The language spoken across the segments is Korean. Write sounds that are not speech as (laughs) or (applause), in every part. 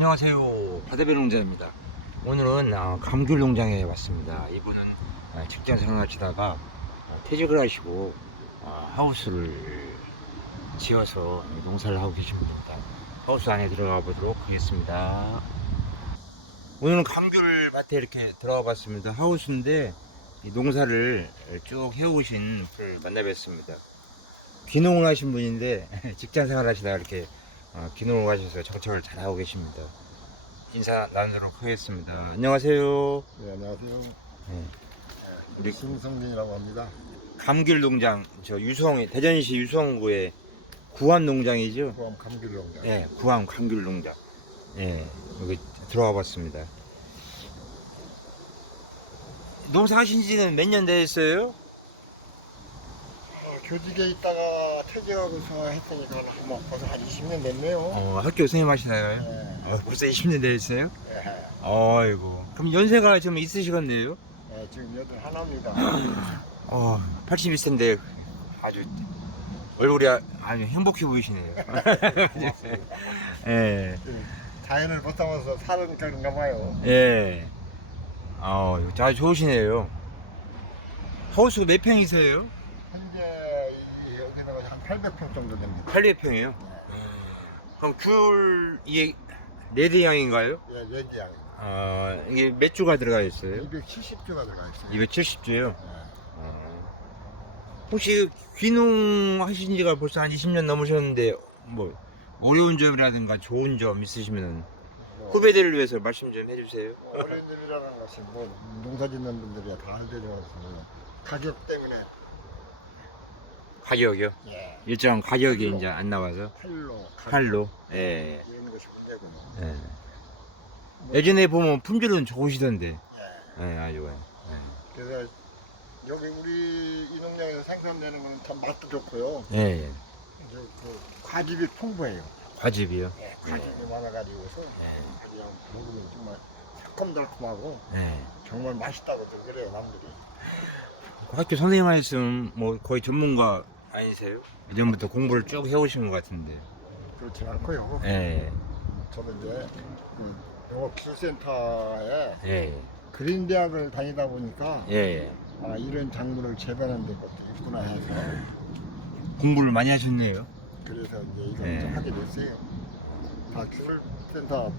안녕하세요. 바다배 농장입니다. 오늘은 아, 감귤 농장에 왔습니다. 이분은 아, 직장 생활하시다가 아, 퇴직을 하시고 아, 하우스를 지어서 농사를 하고 계신 분입니다. 하우스 안에 들어가 보도록 하겠습니다. 오늘은 감귤 밭에 이렇게 들어가 봤습니다. 하우스인데 이 농사를 쭉 해오신 분을 만나 뵀습니다. 귀농을 하신 분인데 (laughs) 직장 생활 하시다가 이렇게 어, 귀농을 가셔서 정착을 잘 하고 계십니다. 인사 나누도록 하겠습니다. 안녕하세요. 네, 안녕하세요. 네. 우리 김성진이라고 합니다. 감귤 농장 저 유성 대전시 유성구의 구암 농장이죠. 포함 감귤농장. 예, 구암 감귤 농장. 예, 여기 들어와 봤습니다. 농사 하신 지는 몇 년 됐어요? 어, 교직에 있다가 퇴직하고서 했으니까 뭐 벌써 한 20년 됐네요. 어, 학교 선생님 하시나요? 네, 어, 벌써 20년 됐어요? 네, 어이구. 그럼 연세가 좀 있으시겠네요? 네, 지금 여덟 하나입니다. 어, 81세인데 아주 얼굴이 아- 아주 행복해 보이시네요. 고맙습니다. (laughs) 예. 그 자연을 못 담아서 살은 그런가 봐요. 예. 아, 잘 좋으시네요. 하우스가 몇 평이세요? 현재 이- 여기다가 한 800평 정도 됩니다. 800평이요. 그럼 귤 이게 네대양인가요? 예, 레디양. 아, 이게 몇 주가 들어가 있어요? 270주가 들어가 있어요. 270주요. 네. 혹시 귀농 하신 지가 벌써 한 20년 넘으셨는데 뭐 어려운 점이라든가 좋은 점 있으시면 뭐, 후배들을 위해서 말씀 좀 해주세요. 뭐 어린이들이라는 것이 뭐 농사 짓는 분들이 다 알려져서 가격 때문에 가격이요? 예, 일정 가격이 이제 안 나와서 팔로 팔로. 예. 이런 것이 문제고 예. 예전에 보면 품질은 좋으시던데. 예. 예, 아주. 예. 그래서 여기 우리 이 농장에서 생산되는 거는 참 맛도 좋고요. 예. 예. 이제 그 과즙이 풍부해요. 과즙이요. 예, 과즙이 많아가지고서 예. 그냥 먹으면 정말 새콤달콤하고 예. 정말 맛있다고들 그래요 남들이. 학교 선생님 하셨으면 뭐 거의 전문가 아니세요? 예전부터 공부를 쭉 해오신 것 같은데. 그렇진 않고요. 예. 저는 이제 그 영업 기술센터에 예. 그린 대학을 다니다 보니까 예. 예. 아, 이런 작물을 재배하는 데 것도 있구나 해서 공부를 많이 하셨네요. 그래서 이제 이걸 네. 좀 하게 됐어요. 다 기술센터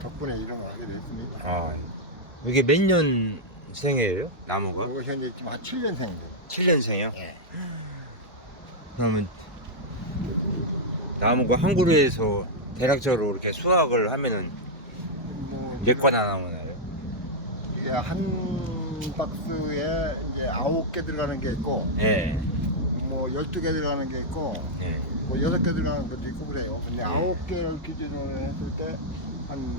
덕분에 이런 걸 하게 됐습니다. 아, 이게 몇 년생이에요? 나무가? 그거 현재 지금 한 7년생이에요. 7년생이요? 예. 그러면 나무가 한 그루에서 대략적으로 이렇게 수확을 하면은 뭐 몇 과나 나오나요? 이게 한 박스에 이제 아홉 개 들어가는 게 있고 예. 뭐 열두 개 들어가는 게 있고 예. 뭐 여섯 개 들어가는 것도 있고 그래요. 근데 아홉 개를 기준으로 했을 때 한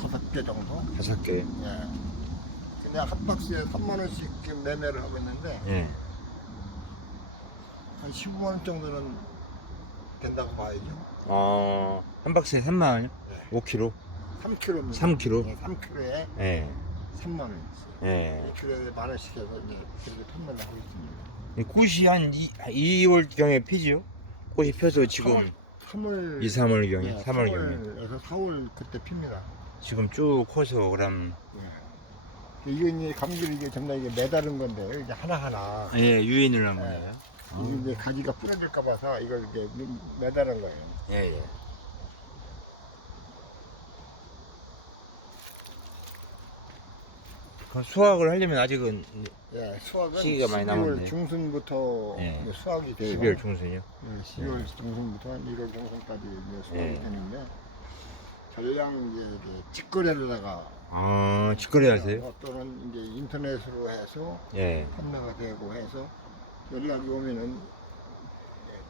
다섯 개 정도. 다섯 개. 예. 근데 한 박스에 3만 원씩 지금 매매를 하고 있는데 예. 한 15만 원 정도는 된다고 봐야죠. 어, 한 박스에 3만 원이요? 네. 5kg? 3kg입니다. 3kg? 네, 3kg에 예. 3만 원이지. 예. 1kg에 만 원씩 해서 이제 그렇게 판매를 하고 있습니다. 이 꽃이 한 2, 2월경에 피지요? 꽃이 펴서 지금 3월 2, 3월경에, 네, 3월경에. 3월에서 4월 그때 핍니다. 지금 쭉 커서 그럼 예. 이게 이제 감귤 이게 다 이게 매다른 건데 이제 하나 하나 예, 유인을 한 네. 거예요. 이게 이제 가지가 부러질까 봐서 이걸 이렇게 매다른 거예요. 예, 예. 그럼 수확을 하려면 아직은 예, 수확은 시기가 많이 12월 남았네. 중순부터 예. 이제 수확이 돼요. 12월 중순이요? 예, 12월 중순부터 한 1월 중순까지 이제 수확이 예. 되는데 전량 이제 이렇게 직거래로다가 아, 직거래 하세요? 어, 또는 이제 인터넷으로 해서 예. 판매가 되고 해서 연락이 오면은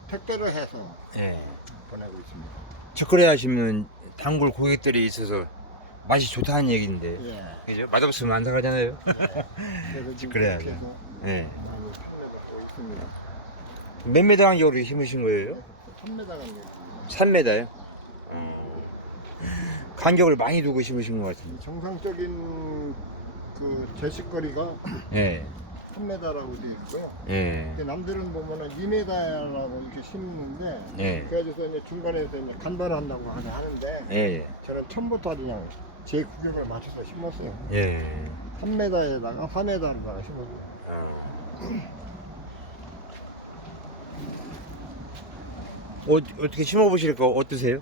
택배로 해서 예. 보내고 있습니다. 직거래 하시면 단골 고객들이 있어서 맛이 좋다는 얘기인데. 예. 그죠? 맛없으면 안 사가잖아요. 예. 그래서 지금 그래야죠. 그렇게 해서 예. 많이 있습니다. 몇 메다 간격으로 심으신 거예요? 3m 간격. 3m요? 간격을 많이 두고 심으신 것 같은데. 정상적인 그 제식거리가 예. 3m라고 돼 있고 예. 근데 남들은 보면은 2m라고 이렇게 심는데 예. 그래서 이제 중간에서 이제 간발을 한다고 하긴 하는데 예. 저는 처음부터 그냥 제 구경을 맞춰서 심었어요. 예. 3m에다가 4m에다가 심었어요. 어, 어떻게 심어보실까 어떠세요?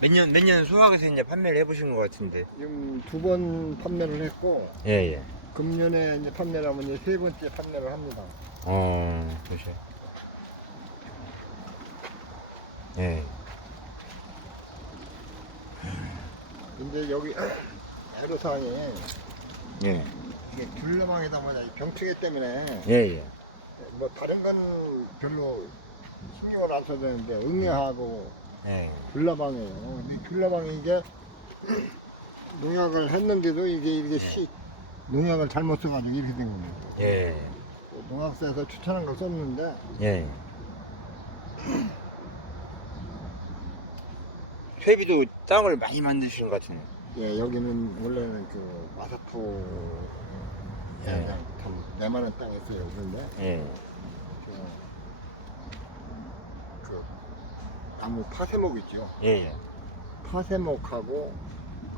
몇 년, 몇 년 수확해서 이제 판매를 해보신 것 같은데. 지금 두 번 판매를 했고 예, 예. 금년에 이제 판매를 하면 이제 세 번째 판매를 합니다. 어, 그러죠. 예. 근데 여기 (clears throat) 애로사항이 예. 이게 귤라망에다 뭐냐 이 병충해 때문에 예, 예. 뭐 다른 건 별로 신경을 안 써도 되는데 응애하고 예. 귤라방이에요. 근데 귤라방이 이게 농약을 했는데도 이게 이게 시 농약을 잘못 써가지고 이렇게 된 겁니다. 예. 농약사에서 추천한 걸 썼는데 예. 회비도 땅을 많이 만드시는 것 같은데. 예, 여기는 원래는 그 마사토 예. 그냥 참 내만한 땅에 있어요. 그런데 예. 그, 그 나무 파세목 있죠. 예, 예. 파세목하고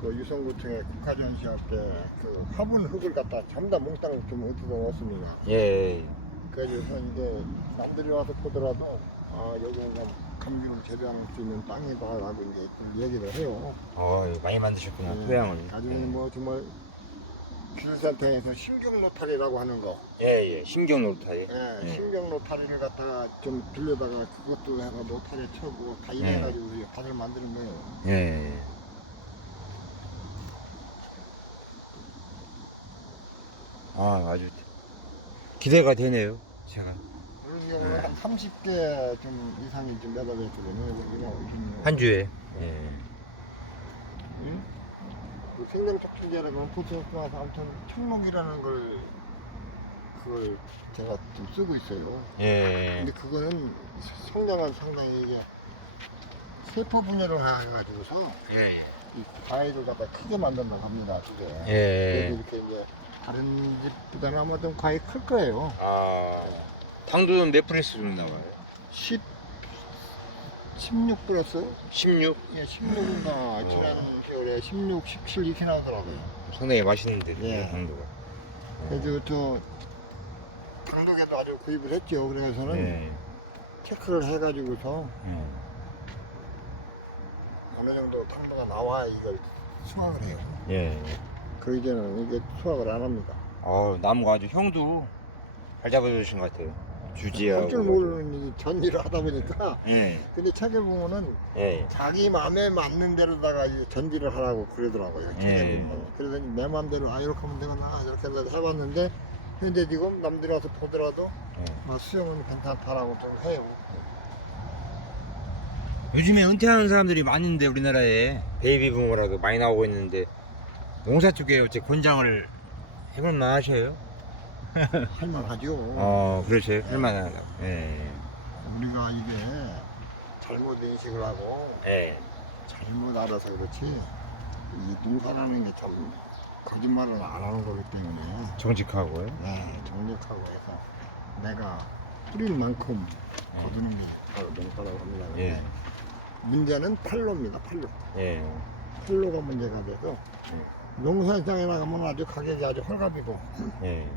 그 유성구청의 국가전시할 때 그 화분 흙을 갖다 전부 다 몽땅 좀 흩어서 넣었습니다. 예. 그래서 이제 남들이 와서 보더라도 아 여기는 그냥 감귤을 재배할 수 있는 땅이다라고 이제 좀 얘기를 해요. 어, 많이 만드셨구나, 예, 토양을. 나중에 뭐 정말 귤센터에서 신경 로타리라고 하는 거, 예, 예. 신경 노타리. 예, 예. 신경 로타리를 갖다가 좀 빌려다가 그것도 해서 로타리 쳐고 다 이래가지고 네. 밭을 만드는 거예요. 예. 아, 아주 기대가 되네요, 제가. 그런 경우는 한 30개 좀 이상이 좀 매달렸거든요. 여기는 한 주에. 예. 응? 그 생명촉진제라고 포스에서 아무튼 청록이라는 걸 그걸 제가 좀 쓰고 있어요. 예. 근데 그거는 성장은 상당히 이게 세포 분열을 해가지고서 예. 이 과일을 갖다 크게 만든다고 합니다. 그게. 그래서 예. 이렇게 이제 다른 집보다는 아마 좀 과일 클 거예요. 아, 당도는 몇 프레스 정도 나와요? 10, 16 플러스? 16? 예, 16인가 지난 겨울 에 16, 17 이렇게 나오더라고요. 상당히 맛있는데, 예. 당도가. 그래서 저 당독에도 아주 구입을 했죠. 그래서는 예. 체크를 해가지고서 예. 어느 정도 당도가 나와야 이걸 수확을 해요. 예. 그 이제는 이게 수확을 안 합니다. 어, 나무가 아주 형도 잘 잡아주신 것 같아요. 주지하고. 할줄 모르는 이 전일을 하다 보니까 예. 근데 책을 보면은 예. 자기 마음에 맞는 대로다가 이 전지를 하라고 그러더라고요. 책에 예. 보면. 그래서 내 마음대로 아 이렇게 하면 되구나 이렇게 해서 해봤는데 현재 지금 남들이 와서 보더라도 예. 막 수영은 괜찮다라고 좀 해요. 요즘에 은퇴하는 사람들이 많은데 우리나라에 베이비 부모라도 많이 나오고 있는데 농사 쪽에 어째 권장을 해볼 만 하셔요? 할만하죠. 어, 그렇죠. 할만하다. 예. 우리가 이게 잘못 인식을 하고 예. 잘못 알아서 그렇지 이 농사라는 게 참 거짓말을 안 하는 거기 때문에 정직하고요. 네, 정직하고 해서 내가 뿌릴 만큼 거두는 게 바로 농사라고 합니다. 근데 예. 문제는 팔로입니다. 팔로. 예. 팔로가 문제가 돼서 농사장에 나가면 아주 가격이 아주 헐값이고 예.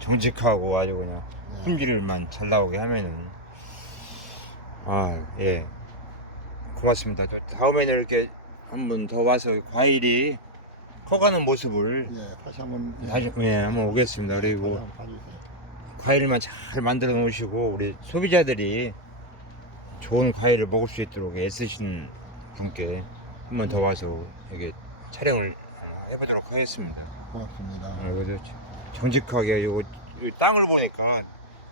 정직하고 아주 그냥 네. 품질만 잘 나오게 하면은 아, 예. 고맙습니다. 저 다음에는 이렇게 한 번 더 와서 과일이 커가는 모습을 예, 다시 한번 예, 다시 예, 한번 오겠습니다. 그리고 한번 봐주세요. 과일만 잘 만들어 놓으시고 우리 소비자들이 좋은 과일을 먹을 수 있도록 애쓰신 분께 한 번 더 와서 여기 촬영을 해보도록 하겠습니다. 고맙습니다. 어, 그래서 정직하게 이 땅을 보니까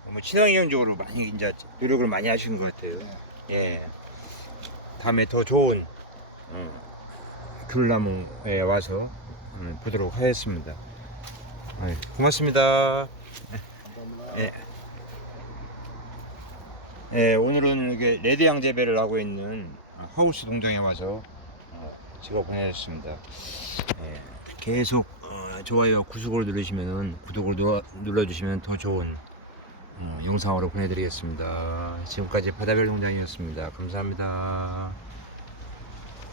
너무 친환경적으로 많이 이제 노력을 많이 하신 것 같아요. 네. 예. 다음에 더 좋은 어, 귤나무에 와서 음, 보도록 하겠습니다. 네, 고맙습니다. 예. 예, 오늘은 이게 레드양 재배를 하고 있는 하우스 농장에 와서 어, 제가 보내줬습니다. 예, 계속 어, 아, 좋아요, 구독을 누르시면은 구독을 눌러, 눌러주시면 더 좋은 어, 영상으로 보내드리겠습니다. 지금까지 바다별 농장이었습니다. 감사합니다.